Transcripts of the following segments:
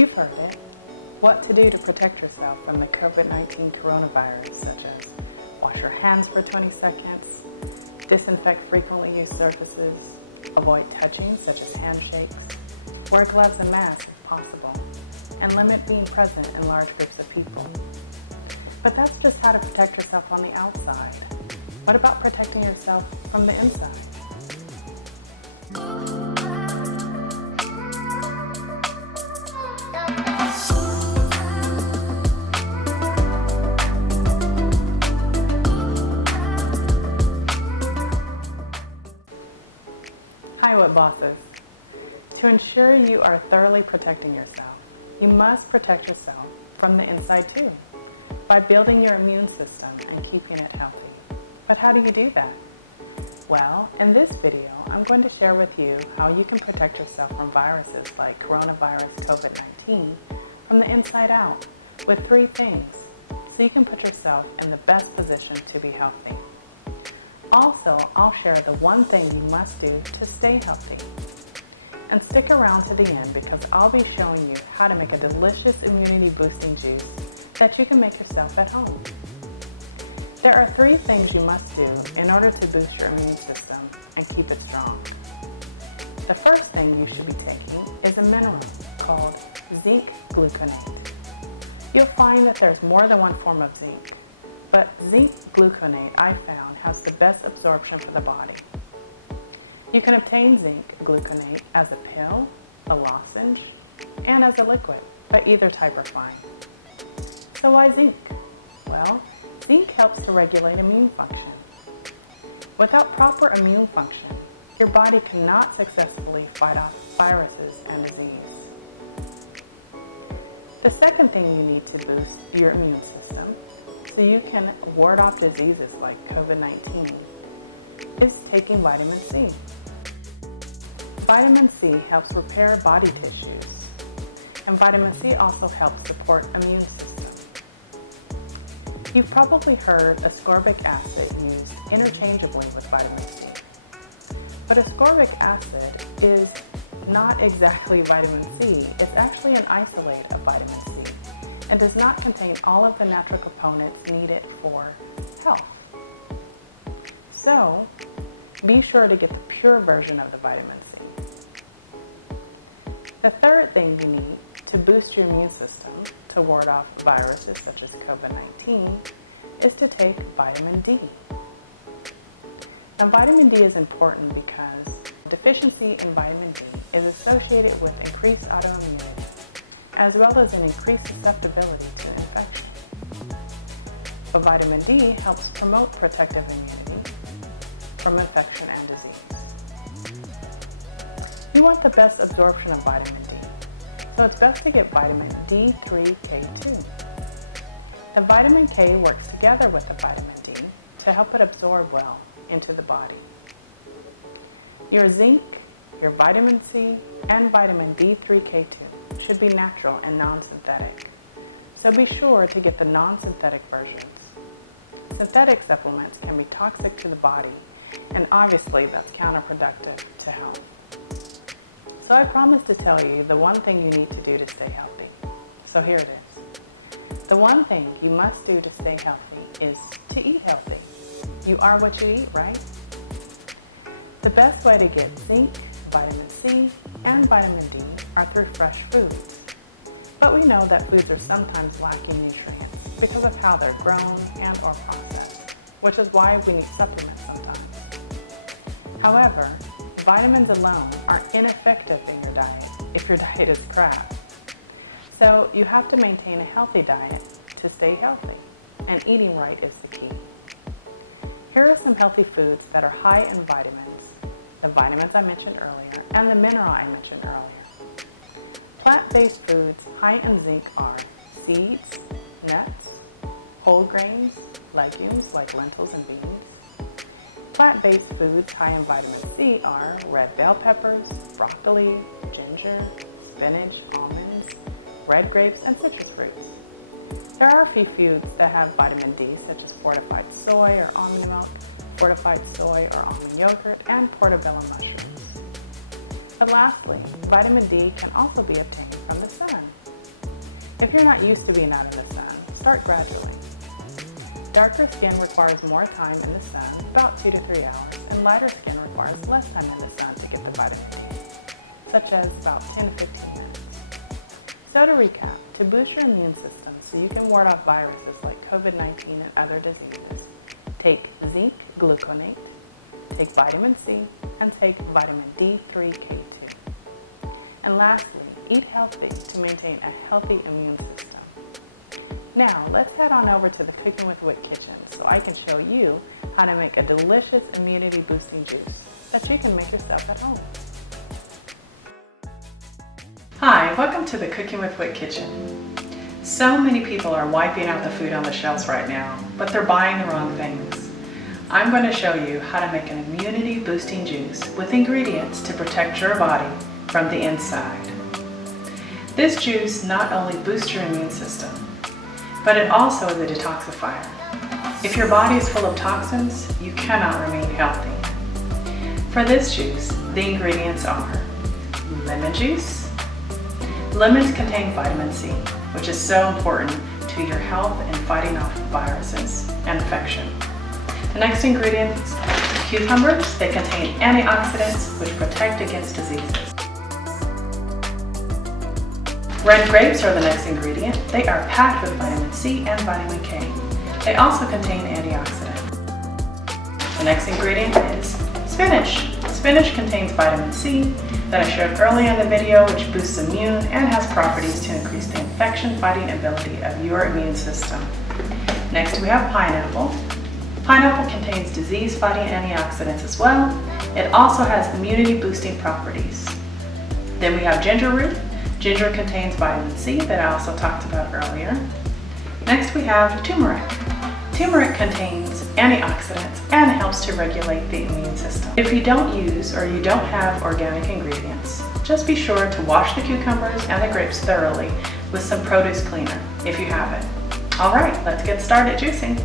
You've heard it. What to do to protect yourself from the COVID-19 coronavirus, such as wash your hands for 20 seconds, disinfect frequently used surfaces, avoid touching, such as handshakes, wear gloves and masks if possible, and limit being present in large groups of people. But that's just how to protect yourself on the outside. What about protecting yourself from the inside? Hi, Wit Bosses. To ensure you are thoroughly protecting yourself, you must protect yourself from the inside too, by building your immune system and keeping it healthy. But how do you do that? Well, in this video, I'm going to share with you how you can protect yourself from viruses like coronavirus COVID-19 from the inside out with 3 things, so you can put yourself in the best position to be healthy. Also, I'll share the one thing you must do to stay healthy. And stick around to the end because I'll be showing you how to make a delicious immunity boosting juice that you can make yourself at home. There are 3 things you must do in order to boost your immune system and keep it strong. The first thing you should be taking is a mineral called zinc gluconate. You'll find that there's more than one form of zinc, but zinc gluconate I found has the best absorption for the body. You can obtain zinc gluconate as a pill, a lozenge, and as a liquid, but either type are fine. So why zinc? Well, zinc helps to regulate immune function. Without proper immune function, your body cannot successfully fight off viruses and disease. The second thing you need to boost your immune system so you can ward off diseases like COVID-19 is taking vitamin C. Vitamin C helps repair body tissues, and vitamin C also helps support immune system. You've probably heard ascorbic acid used interchangeably with vitamin C. But ascorbic acid is not exactly vitamin C. It's actually an isolate of vitamin C and does not contain all of the natural components needed for health. So, be sure to get the pure version of the vitamin C. The third thing you need to boost your immune system to ward off viruses such as COVID-19 is to take vitamin D. Now, vitamin D is important because deficiency in vitamin D is associated with increased autoimmunity as well as an increased susceptibility to infection. But vitamin D helps promote protective immunity from infection and disease. You want the best absorption of vitamin D, so it's best to get vitamin D3K2. The vitamin K works together with the vitamin D to help it absorb well into the body. Your zinc, your vitamin C, and vitamin D3K2 should be natural and non-synthetic, so be sure to get the non-synthetic versions. Synthetic supplements can be toxic to the body, and obviously that's counterproductive to health. So I promised to tell you the one thing you need to do to stay healthy. So here it is. The one thing you must do to stay healthy is to eat healthy. You are what you eat, right? The best way to get zinc, vitamin C, and vitamin D are through fresh foods. But we know that foods are sometimes lacking nutrients because of how they're grown and or processed, which is why we need supplements sometimes. However, vitamins alone are ineffective in your diet if your diet is crap. So you have to maintain a healthy diet to stay healthy, and eating right is the key. Here are some healthy foods that are high in vitamins, the vitamins I mentioned earlier, and the mineral I mentioned earlier. Plant-based foods high in zinc are seeds, nuts, whole grains, legumes like lentils and beans. Plant-based foods high in vitamin C are red bell peppers, broccoli, ginger, spinach, almonds, red grapes, and citrus fruits. There are a few foods that have vitamin D, such as fortified soy or almond milk, fortified soy or almond yogurt, and portobello mushrooms. But lastly, vitamin D can also be obtained from the sun. If you're not used to being out in the sun, start gradually. Darker skin requires more time in the sun, about 2 to 3 hours, and lighter skin requires less time in the sun to get the vitamin D, such as about 10 to 15 minutes. So to recap, to boost your immune system so you can ward off viruses like COVID-19 and other diseases, take zinc gluconate, take vitamin C, and take vitamin D3K2. And lastly, eat healthy to maintain a healthy immune system. Now, let's head on over to the Cookin With Wit kitchen so I can show you how to make a delicious immunity boosting juice that you can make yourself at home. Hi, welcome to the Cookin With Wit kitchen. So many people are wiping out the food on the shelves right now, but they're buying the wrong things. I'm going to show you how to make an immunity boosting juice with ingredients to protect your body from the inside. This juice not only boosts your immune system, but it also is a detoxifier. If your body is full of toxins, you cannot remain healthy. For this juice, the ingredients are lemon juice. Lemons contain vitamin C, which is so important to your health and fighting off viruses and infection. The next ingredients, cucumbers. They contain antioxidants which protect against diseases. Red grapes are the next ingredient. They are packed with vitamin C and vitamin K. They also contain antioxidants. The next ingredient is spinach. Spinach contains vitamin C that I showed earlier in the video, which boosts immune and has properties to increase the infection-fighting ability of your immune system. Next we have pineapple. Pineapple contains disease-fighting antioxidants as well. It also has immunity-boosting properties. Then we have ginger root. Ginger contains vitamin C that I also talked about earlier. Next we have turmeric. Turmeric contains antioxidants and helps to regulate the immune system. If you don't use or you don't have organic ingredients, just be sure to wash the cucumbers and the grapes thoroughly with some produce cleaner if you have it. All right, let's get started juicing.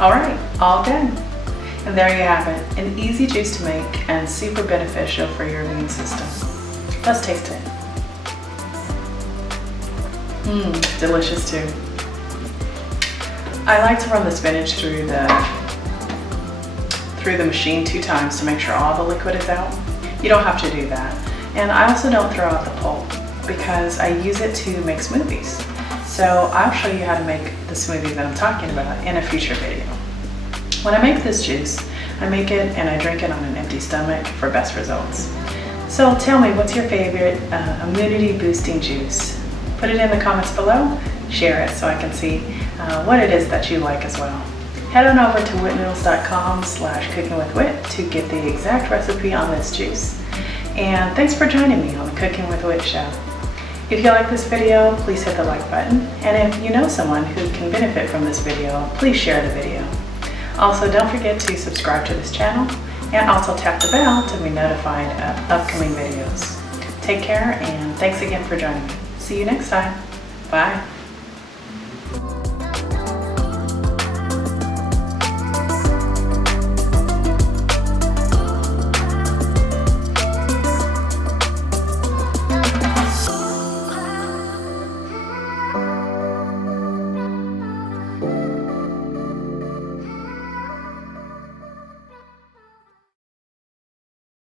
All right, all done. And there you have it, an easy juice to make and super beneficial for your immune system. Let's taste it. Delicious too. I like to run the spinach through the machine 2 times to make sure all the liquid is out. You don't have to do that. And I also don't throw out the pulp because I use it to make smoothies. So I'll show you how to make the smoothie that I'm talking about in a future video. When I make this juice, I make it and I drink it on an empty stomach for best results. So tell me, what's your favorite immunity boosting juice? Put it in the comments below, share it so I can see what it is that you like as well. Head on over to WitNoodles.com/cookinwithwit to get the exact recipe on this juice. And thanks for joining me on the Cookin With Wit show. If you like this video, please hit the like button. And if you know someone who can benefit from this video, please share the video. Also, don't forget to subscribe to this channel and also tap the bell to be notified of upcoming videos. Take care and thanks again for joining me. See you next time. Bye.